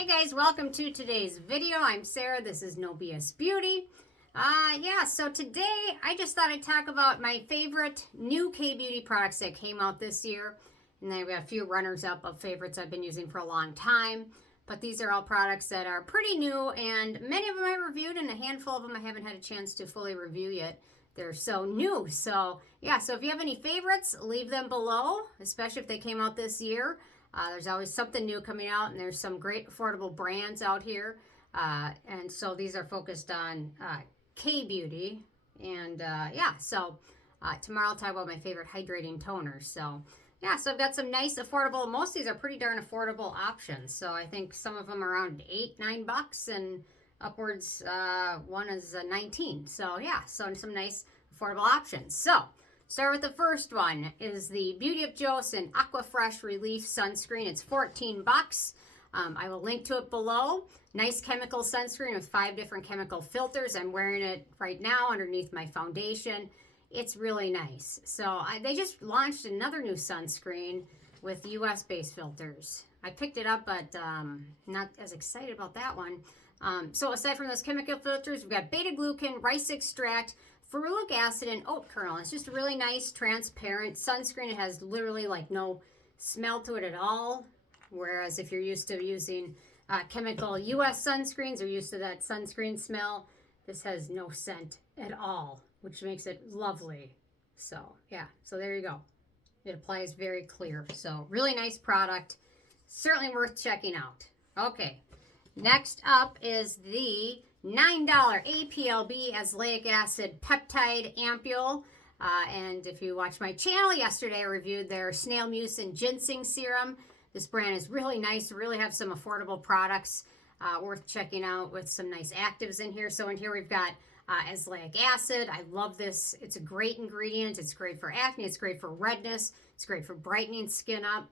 Hey guys, welcome to today's video. I'm Sarah. This is No BS Beauty. So today I just thought I'd talk about my favorite new kbeauty products that came out this year. And then I've got a few runners up of favorites I've been using for a long time. But these are all products that are pretty new, and many of them I reviewed, and a handful of them I haven't had a chance to fully review yet. They're so new. So if you have any favorites, leave them below, especially if they came out this year. There's always something new coming out, and there's some great affordable brands out here. And so these are focused on kbeauty. And tomorrow I'll talk about my favorite hydrating toners. So I've got some nice affordable, most of these are pretty darn affordable options. So I think some of them are around $8-9 and upwards, one is 19. So some nice affordable options. So start with the first one is the Beauty of Joseon Aqua Fresh Relief Sunscreen. It's $14. I will link to it below. Nice chemical sunscreen with 5 different chemical filters. I'm wearing it right now underneath my foundation. It's really nice. So they just launched another new sunscreen with US-based filters. I picked it up, but not as excited about that one. So aside from those chemical filters, we've got Beta-Glucan, rice extract, Ferulic acid, and oat kernel. It's just a really nice, transparent sunscreen. It has literally like no smell to it at all. Whereas if you're used to using chemical US sunscreens or used to that sunscreen smell, this has no scent at all, which makes it lovely. So there you go. It applies very clear. So really nice product. Certainly worth checking out. Okay, next up is the $9 APLB Azelaic acid peptide ampoule. And if you watched my channel yesterday, I reviewed their snail mucin ginseng serum. This brand is really nice. Really have some affordable products worth checking out with some nice actives in here. So in here we've got azelaic acid. I love this. It's a great ingredient. It's great for acne. It's great for redness. It's great for brightening skin up.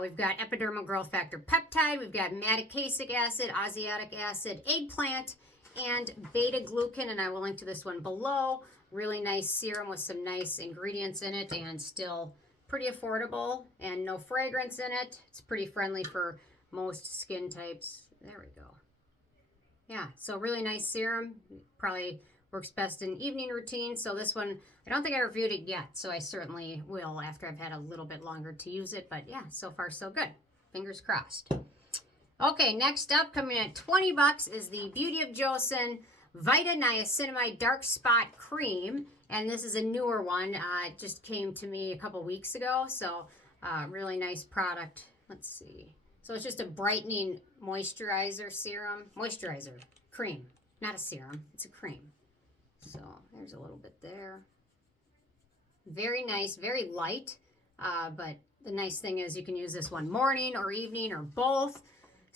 We've got epidermal growth factor peptide. We've got Madecassic acid, Asiatic acid, eggplant, and Beta-Glucan, and I will link to this one below. Really nice serum with some nice ingredients in it, and still pretty affordable, and no fragrance in it. It's pretty friendly for most skin types. There we go. Yeah, so really nice serum. Probably works best in evening routine. So this one, I don't think I reviewed it yet, so I certainly will after I've had a little bit longer to use it. But yeah, so far so good. Fingers crossed. Okay, next up, coming at $20 is the Beauty of Joseon Vita Niacinamide Dark Spot Cream. And this is a newer one. It just came to me a couple weeks ago. So really nice product. Let's see. So it's just a brightening moisturizer cream. Not a serum, it's a cream. So there's a little bit there. Very nice, very light. But the nice thing is you can use this one morning or evening or both.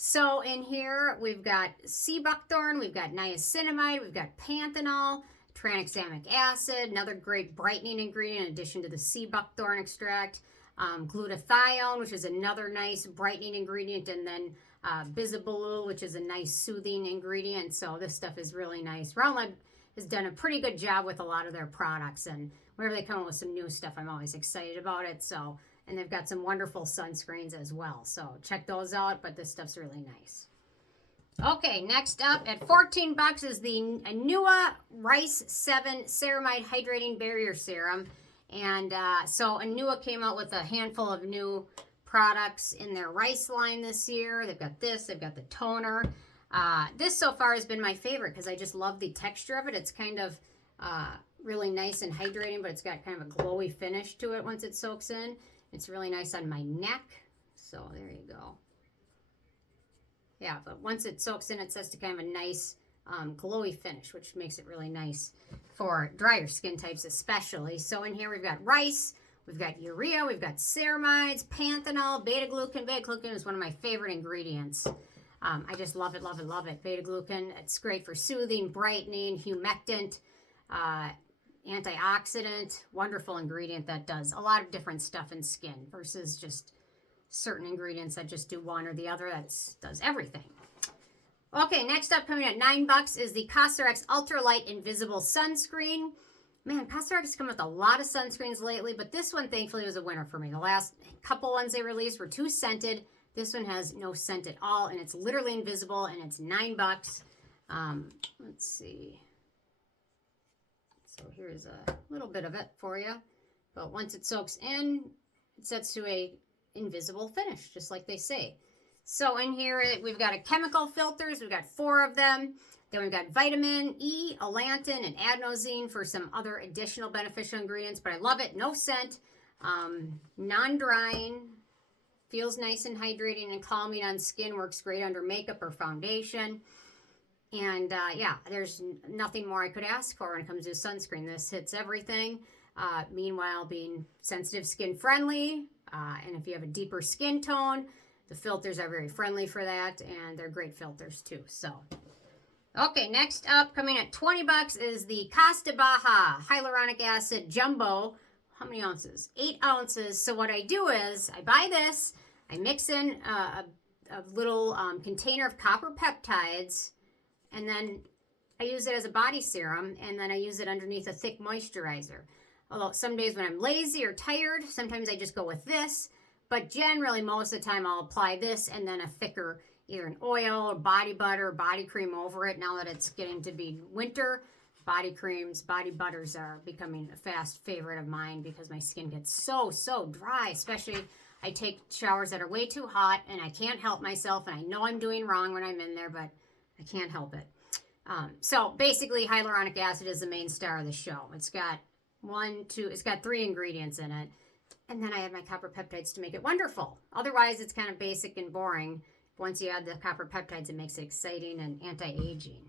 So in here, we've got sea buckthorn, we've got niacinamide, we've got panthenol, tranexamic acid, another great brightening ingredient in addition to the sea buckthorn extract, glutithione, which is another nice brightening ingredient, and then Bisabolol, which is a nice soothing ingredient. So this stuff is really nice. Roundlab has done a pretty good job with a lot of their products, and whenever they come up with some new stuff, I'm always excited about it. So. And they've got some wonderful sunscreens as well. So check those out, but this stuff's really nice. Okay, next up at $14 is the Anua Rice 7 Ceramide Hydrating Barrier Serum. And so Anua came out with a handful of new products in their rice line this year. They've got this, they've got the toner. This so far has been my favorite because I just love the texture of it. It's kind of really nice and hydrating, but it's got kind of a glowy finish to it once it soaks in. It's really nice on my neck. So there you go. Yeah, but once it soaks in, it sets to kind of a nice glowy finish, which makes it really nice for drier skin types especially. So in here we've got rice, we've got urea, we've got ceramides, panthenol, beta-glucan. Beta-glucan is one of my favorite ingredients. I just love it, love it, love it. Beta-glucan, it's great for soothing, brightening, humectant, antioxidant, wonderful ingredient that does a lot of different stuff in skin versus just certain ingredients that just do one or the other. That does everything. Okay, next up, coming at $9 is the Cosrx Ultralight Invisible Sunscreen. Man, Cosrx has come with a lot of sunscreens lately, but this one thankfully was a winner for me. The last couple ones they released were too scented, This one has no scent at all, and it's literally invisible, and it's $9. Let's see. So here's a little bit of it for you. But once it soaks in, it sets to a invisible finish, just like they say. So in here, we've got a chemical filters. We've got 4 of them. Then we've got vitamin E, Allantoin, and Adenosine for some other additional beneficial ingredients. But I love it. No scent. Non-drying. Feels nice and hydrating and calming on skin. Works great under makeup or foundation. And yeah, there's nothing more I could ask for when it comes to sunscreen. This hits everything. Meanwhile, being sensitive skin friendly. And if you have a deeper skin tone, the filters are very friendly for that. And they're great filters too. So, okay, next up, coming at $20 is the Costa Baja Hyaluronic Acid Jumbo. How many ounces? 8 ounces. So what I do is I buy this. I mix in a little container of copper peptides. And then I use it as a body serum, and then I use it underneath a thick moisturizer. Although some days when I'm lazy or tired, sometimes I just go with this. But generally, most of the time, I'll apply this and then a thicker, either an oil or body butter or body cream over it. Now that it's getting to be winter, body creams, body butters are becoming a fast favorite of mine because my skin gets so dry. Especially, I take showers that are way too hot, and I can't help myself. And I know I'm doing wrong when I'm in there, but I can't help it. So basically, hyaluronic acid is the main star of the show. It's got it's got 3 ingredients in it. And then I have my copper peptides to make it wonderful. Otherwise, it's kind of basic and boring. Once you add the copper peptides, it makes it exciting and anti-aging.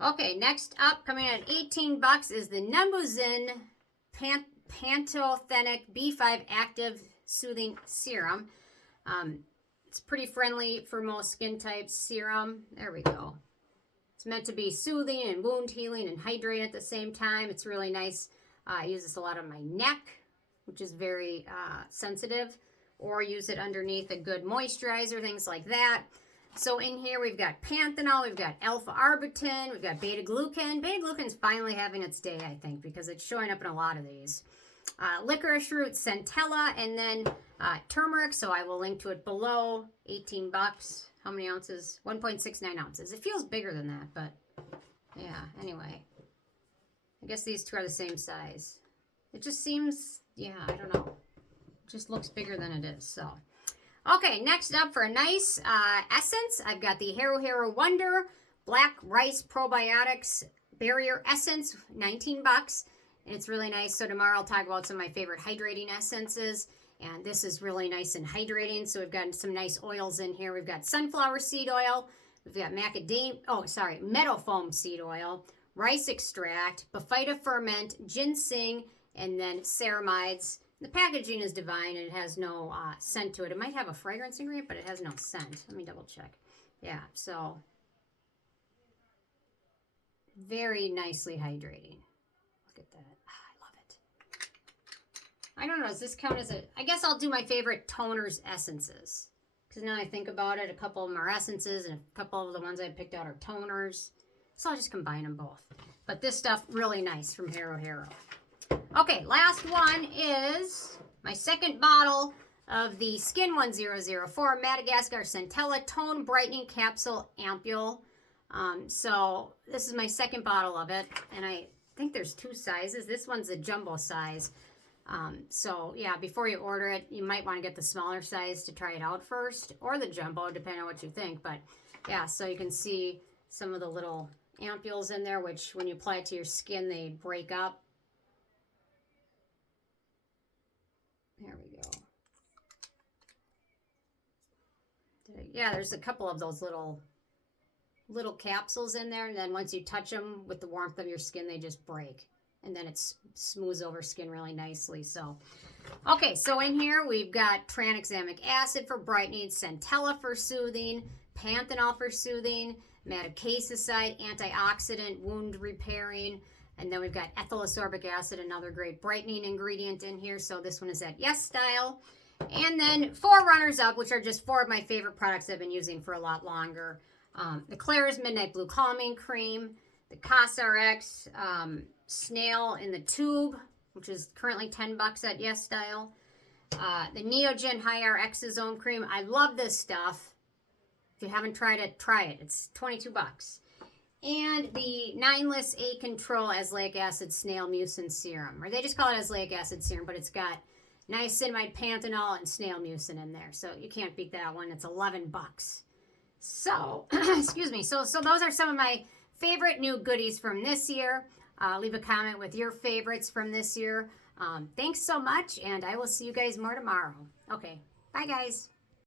Okay, next up, coming in at $18 is the Numbuzin Pantothenic B5 Active Soothing Serum. It's pretty friendly for most skin types. Serum, there we go. It's meant to be soothing and wound healing and hydrating at the same time. It's really nice. I use this a lot on my neck, which is very sensitive, or use it underneath a good moisturizer, things like that. So in here we've got Panthenol, we've got alpha-arbutin, we've got Beta-Glucan. Beta-Glucan's finally having its day, I think, because it's showing up in a lot of these. Licorice root, centella, and then turmeric, so I will link to it below. $18. How many ounces? 1.69 ounces. It feels bigger than that, but yeah, anyway. I guess these two are the same size. It just seems, yeah, I don't know. It just looks bigger than it is, so. Okay, next up for a nice essence, I've got the Hero Wonder Black Rice Probiotics Barrier Essence, $19. And it's really nice. So tomorrow I'll talk about some of my favorite hydrating essences. And this is really nice and hydrating. So we've got some nice oils in here. We've got sunflower seed oil. We've got meadow foam seed oil, rice extract, Bifida ferment, ginseng, and then ceramides. The packaging is divine and it has no scent to it. It might have a fragrance ingredient, but it has no scent. Let me double check. Yeah, so very nicely hydrating. Look at that. I love it. I don't know. Does this count as I guess I'll do my favorite toners essences. Because now I think about it, a couple of them are essences and a couple of the ones I picked out are toners. So I'll just combine them both. But this stuff, really nice from Hero. Okay, last one is my second bottle of the Skin 1004 Madagascar Centella Tone Brightening Capsule Ampoule. So this is my second bottle of it, and I think there's 2 sizes. This one's the jumbo size. So yeah, before you order it, you might want to get the smaller size to try it out first, or the jumbo, depending on what you think. But yeah, so you can see some of the little ampules in there, which when you apply it to your skin, they break up. There we go. Yeah, there's a couple of those little capsules in there, and then once you touch them with the warmth of your skin, they just break. And then it smooths over skin really nicely. So, okay, so in here we've got tranexamic acid for brightening, centella for soothing, panthenol for soothing, madecassicide, antioxidant, wound repairing, and then we've got ethyl ascorbic acid, another great brightening ingredient in here. So this one is at Yes Style. And then 4 runners-up, which are just 4 of my favorite products I've been using for a lot longer. The Claire's Midnight Blue Calming Cream, the Cosrx Snail in the Tube, which is currently $10 at Yes Style. The Neogen High R Exosome Cream. I love this stuff. If you haven't tried it, try it. It's 22 bucks. And the 9-less A Control Azelaic Acid Snail Mucin Serum. Or they just call it Azelaic Acid Serum, but it's got Niacinamide, Panthenol, and Snail Mucin in there. So you can't beat that one. It's 11 bucks. So, excuse me. So those are some of my favorite new goodies from this year. Leave a comment with your favorites from this year. Thanks so much, and I will see you guys more tomorrow. Okay, bye guys.